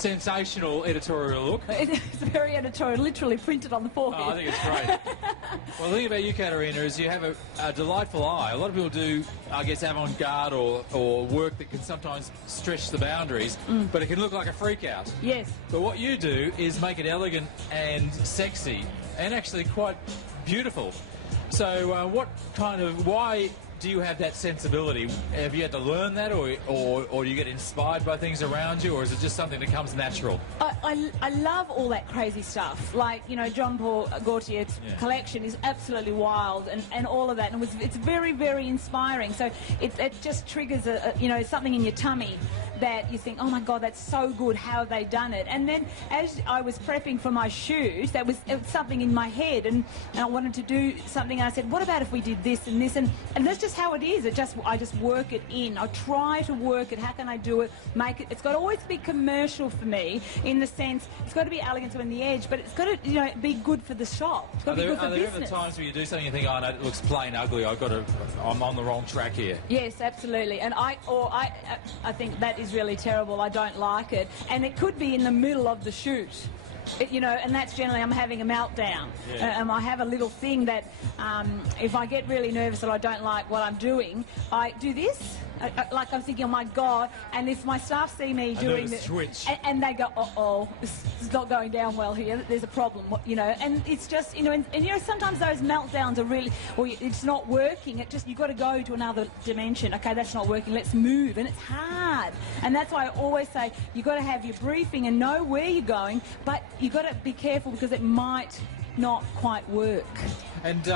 sensational editorial look. It's very editorial, literally printed on the forehead. Oh, I think it's great. Well, the thing about you, Caterina, is you have a delightful eye. A lot of people do, I guess, avant-garde or work that can sometimes stretch the boundaries, but it can look like a freak-out. Yes. But what you do is make it elegant and sexy and actually quite beautiful. So why do you have that sensibility? Have you had to learn that, or do you get inspired by things around you, or is it just something that comes natural? I love all that crazy stuff. Like, you know, John Paul Gaultier's collection is absolutely wild, and all of that. And it's very, very inspiring. So it just triggers, something in your tummy that you think, oh my God, that's so good, how have they done it? And then as I was prepping for my shoot, it was something in my head, and I wanted to do something, and I said, what about if we did this and this? And that's just how it is. I just work it in. I try to work it. How can I do it? Make it. It's got to always be commercial for me, in the sense it's got to be elegant on the edge, but it's got to be good for the shop. It's got to be good for business. Are there ever times where you do something and you think, oh no, it looks plain ugly, I'm on the wrong track here? Yes, absolutely. And I think that is really terrible. I don't like it. And it could be in the middle of the shoot. And that's generally I'm having a meltdown. Yeah. I have a little thing that if I get really nervous or I don't like what I'm doing, I do this. Like I'm thinking, oh my God, and if my staff see me doing this, and they go, uh-oh, this is not going down well here, there's a problem, and it's just, and sometimes those meltdowns are really, it's not working, you've got to go to another dimension. Okay, that's not working, let's move, and it's hard. And that's why I always say, you've got to have your briefing and know where you're going, but you've got to be careful because it might not quite work. And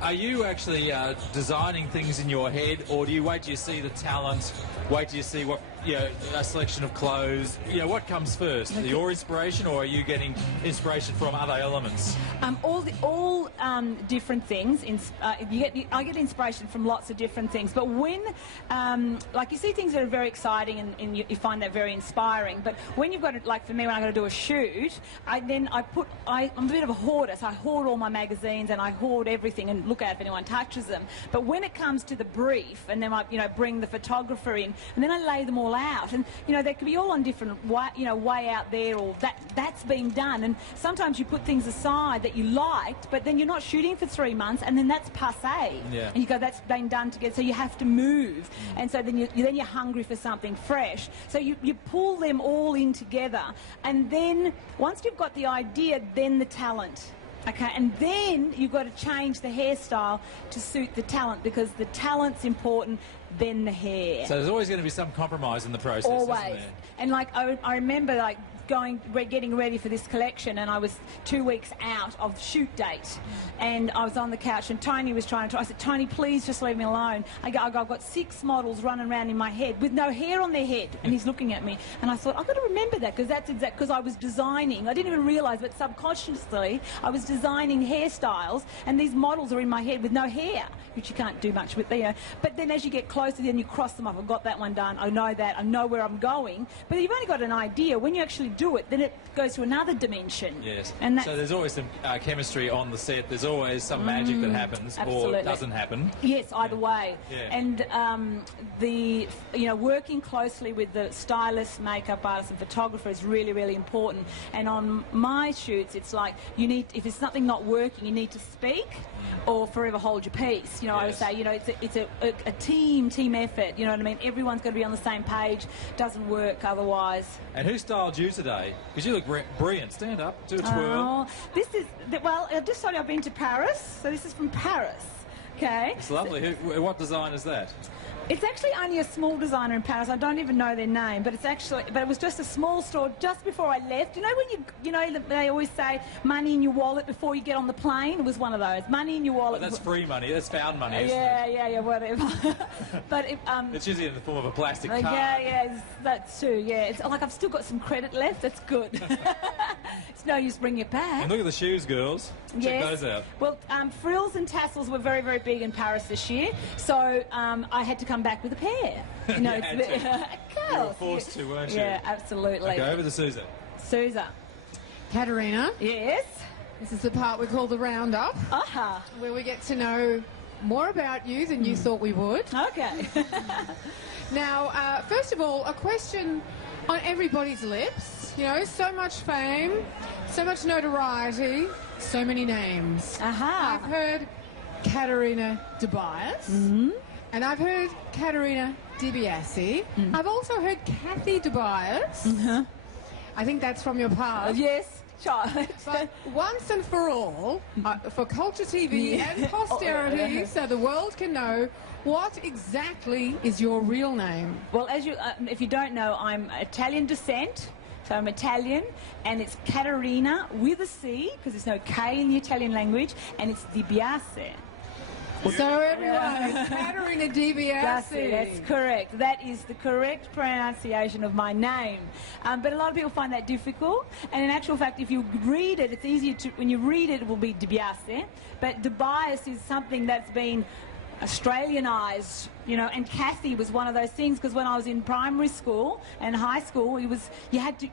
are you actually designing things in your head, or do you wait till you see the talent, wait till you see what, a selection of clothes? What comes first, your inspiration, or are you getting inspiration from other elements? All different things. I get inspiration from lots of different things. But when, you see things that are very exciting and you find that very inspiring. But when you've got to, like for me, when I've got to do a shoot, I'm a bit of a hoarder, so I hoard all my magazines and I hoard everything and look out if anyone touches them. But when it comes to the brief, and then I, bring the photographer in, and then I lay them all out, and they could be all on different way out there, or that's been done. And sometimes you put things aside that you liked, but then you're not shooting for 3 months, and then that's passé. Yeah. And you go, that's been done together, so you have to move. And so then you're hungry for something fresh. So you pull them all in together, and then once you've got the idea, then the talent. Okay, and then you've got to change the hairstyle to suit the talent, because the talent's important, then the hair. So there's always going to be some compromise in the process, always. Isn't there? And I remember getting ready for this collection, and I was 2 weeks out of the shoot date, and I was on the couch, and Tony was trying to I said, Tony, please just leave me alone. I've got 6 models running around in my head with no hair on their head, and he's looking at me, and I thought, I've got to remember that, because I was designing. I didn't even realise, but subconsciously I was designing hairstyles, and these models are in my head with no hair, which you can't do much with there. But then as you get closer, then you cross them off. I've got that one done. I know that. I know where I'm going. But you've only got an idea. When you actually do it, then it goes to another dimension. Yes. And so there's always some chemistry on the set. There's always some magic that happens, absolutely. or doesn't happen. Yes, either way. Yeah. And working closely with the stylist, makeup artist, and photographer is really, really important. And on my shoots, it's like if there's something not working, you need to speak, or forever hold your peace. Yes. I would say, it's a team effort. You know what I mean? Everyone's got to be on the same page. Doesn't work otherwise. And who styled you today? Because you look brilliant. Stand up, do a twirl. I just told you I've been to Paris, so this is from Paris. Okay. It's lovely. What design is that? It's actually only a small designer in Paris. I don't even know their name, but it was just a small store just before I left. They always say money in your wallet before you get on the plane. It was one of those. Money in your wallet. Well, that's free money. That's found money, isn't it? Yeah, whatever. But it's usually in the form of a plastic card. Yeah, that's true. Yeah, it's like I've still got some credit left. That's good. It's no use bringing it back. And look at the shoes, girls. Check those out. Well, frills and tassels were very, very big in Paris this year, so I had to come back with a pair. You were forced to, weren't you? Yeah, absolutely. Okay, over to Susan. Susan. Caterina. Yes? This is the part we call the roundup, where we get to know more about you than you thought we would. Okay. Now, first of all, a question on everybody's lips. You know, so much fame, so much notoriety, so many names. Aha. I've heard Caterina Di Biase, and I've heard Caterina Di Biase. I've also heard Kathy Di Biase. I think that's from your past. Yes, child. But once and for all, for Culture TV and posterity, so the world can know, what exactly is your real name? Well, as you, if you don't know, I'm Italian descent. So I'm Italian, and it's Caterina with a C, because there's no K in the Italian language, and it's Di Biase. So everyone, it's Caterina Di Biase. That's correct. That is the correct pronunciation of my name. But a lot of people find that difficult. And in actual fact, if you read it, it's easier to, when you read it, it will be Di Biase. But Di Biase is something that's been Australianised, you know, and Kathy was one of those things, because when I was in primary school and high school, you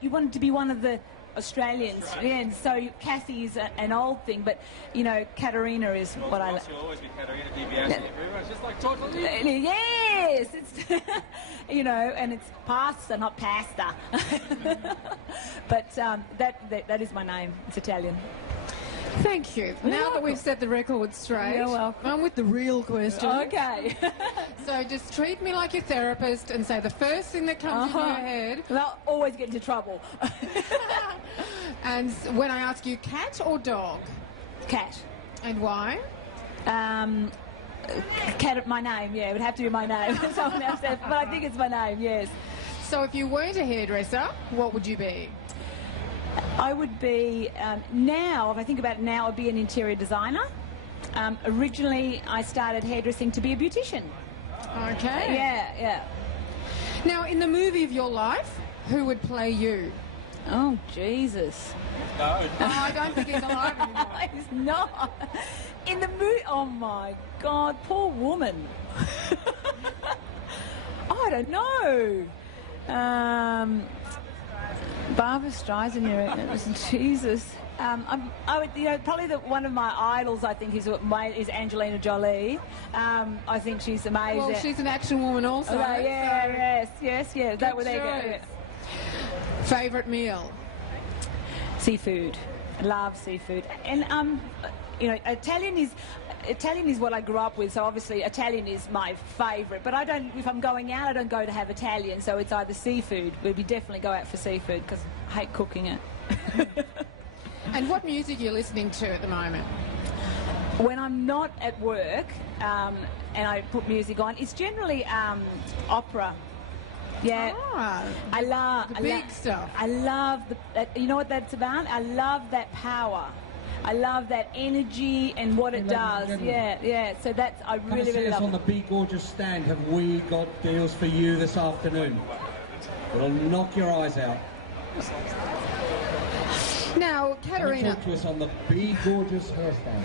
wanted to be one of the Australians, yeah, and so Kathy is an old thing, but you know, Caterina is what I. You'll always be Caterina Di Biase. Everyone's just like totally. Yes, it's you know, and it's pasta, not pasta. But that is my name. It's Italian. Thank you. Now that we've set the record straight, you're welcome. I'm with the real question. Okay. So just treat me like your therapist and say the first thing that comes into your head. I'll always get into trouble. And when I ask you, cat or dog? Cat. And why? Cat, my name, yeah, it would have to be my name. Someone else said, but I think it's my name, yes. So if you weren't a hairdresser, what would you be? I would be, now, if I think about it now, I'd be an interior designer. Originally, I started hairdressing to be a beautician. Okay. Yeah. Now, in the movie of your life, who would play you? Oh, Jesus. No. I don't think he's alive anymore. He's not. In the movie, oh my God, poor woman. I don't know. Barbara Streisand, you reckon? Jesus. I would, you know, probably one of my idols, I think, is Angelina Jolie. I think she's amazing. Well, she's an action woman also. Yes. That would go. Favourite meal? Seafood. I love seafood. And you know, Italian is what I grew up with, so obviously Italian is my favourite. But if I'm going out, I don't go to have Italian, so it's either seafood. We'd definitely go out for seafood, because I hate cooking it. And what music are you listening to at the moment? When I'm not at work and I put music on, it's generally opera. Yeah, I love the big stuff. I love you know what that's about? I love that power. I love that energy and what it does. Yeah. So that's I really love. On the Be Gorgeous stand, have we got deals for you this afternoon? It'll knock your eyes out. Now, Caterina. Talk to us on the Be Gorgeous hair stand.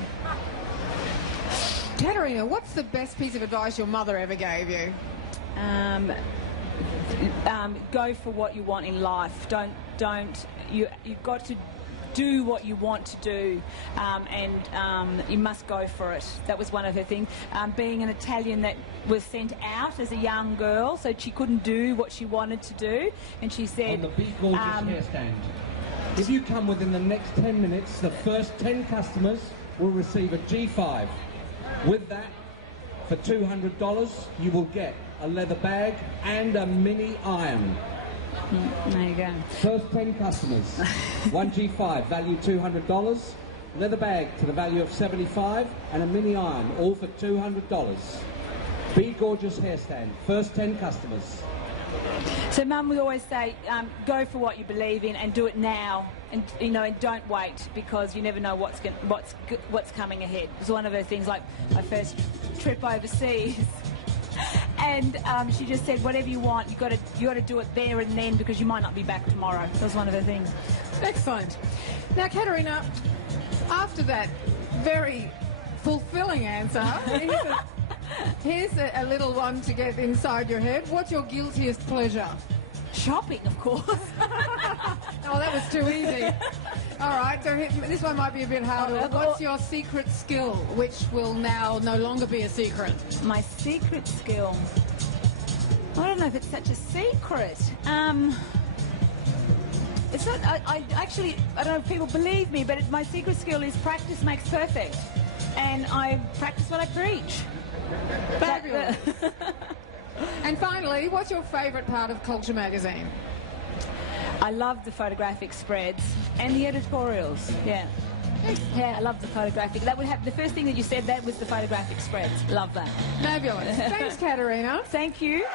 Caterina, what's the best piece of advice your mother ever gave you? Go for what you want in life. You've got to do what you want to do, and you must go for it. That was one of her things. Being an Italian that was sent out as a young girl, so she couldn't do what she wanted to do, and she said... On the Be Gorgeous hair stand, if you come within the next 10 minutes, the first 10 customers will receive a G5. With that, for $200, you will get a leather bag and a mini iron. There you go. First 10 customers, one G5, value $200, leather bag to the value of $75, and a mini iron, all for $200. Be Gorgeous hair stand, first 10 customers. So Mum would always say, go for what you believe in and do it now, and you know, and don't wait, because you never know what's coming ahead. It was one of her things, like my first trip overseas. And she just said, whatever you want, you got to do it there and then, because you might not be back tomorrow. That was one of her things. Excellent. Now, Caterina, after that very fulfilling answer, here's a little one to get inside your head. What's your guiltiest pleasure? Shopping, of course. Oh, that was too easy. All right, so this one might be a bit harder. What's your secret skill, which will now no longer be a secret? My secret skill? I don't know if it's such a secret. It's not. I actually, I don't know if people believe me, but my secret skill is practice makes perfect, and I practice what I preach. Fabulous. And finally, what's your favourite part of Culture Magazine? I love the photographic spreads and the editorials. Yeah. Yeah, I love the photographic. That would have the first thing that you said. That was the photographic spreads. Love that. Fabulous. Thanks, Caterina. Thank you.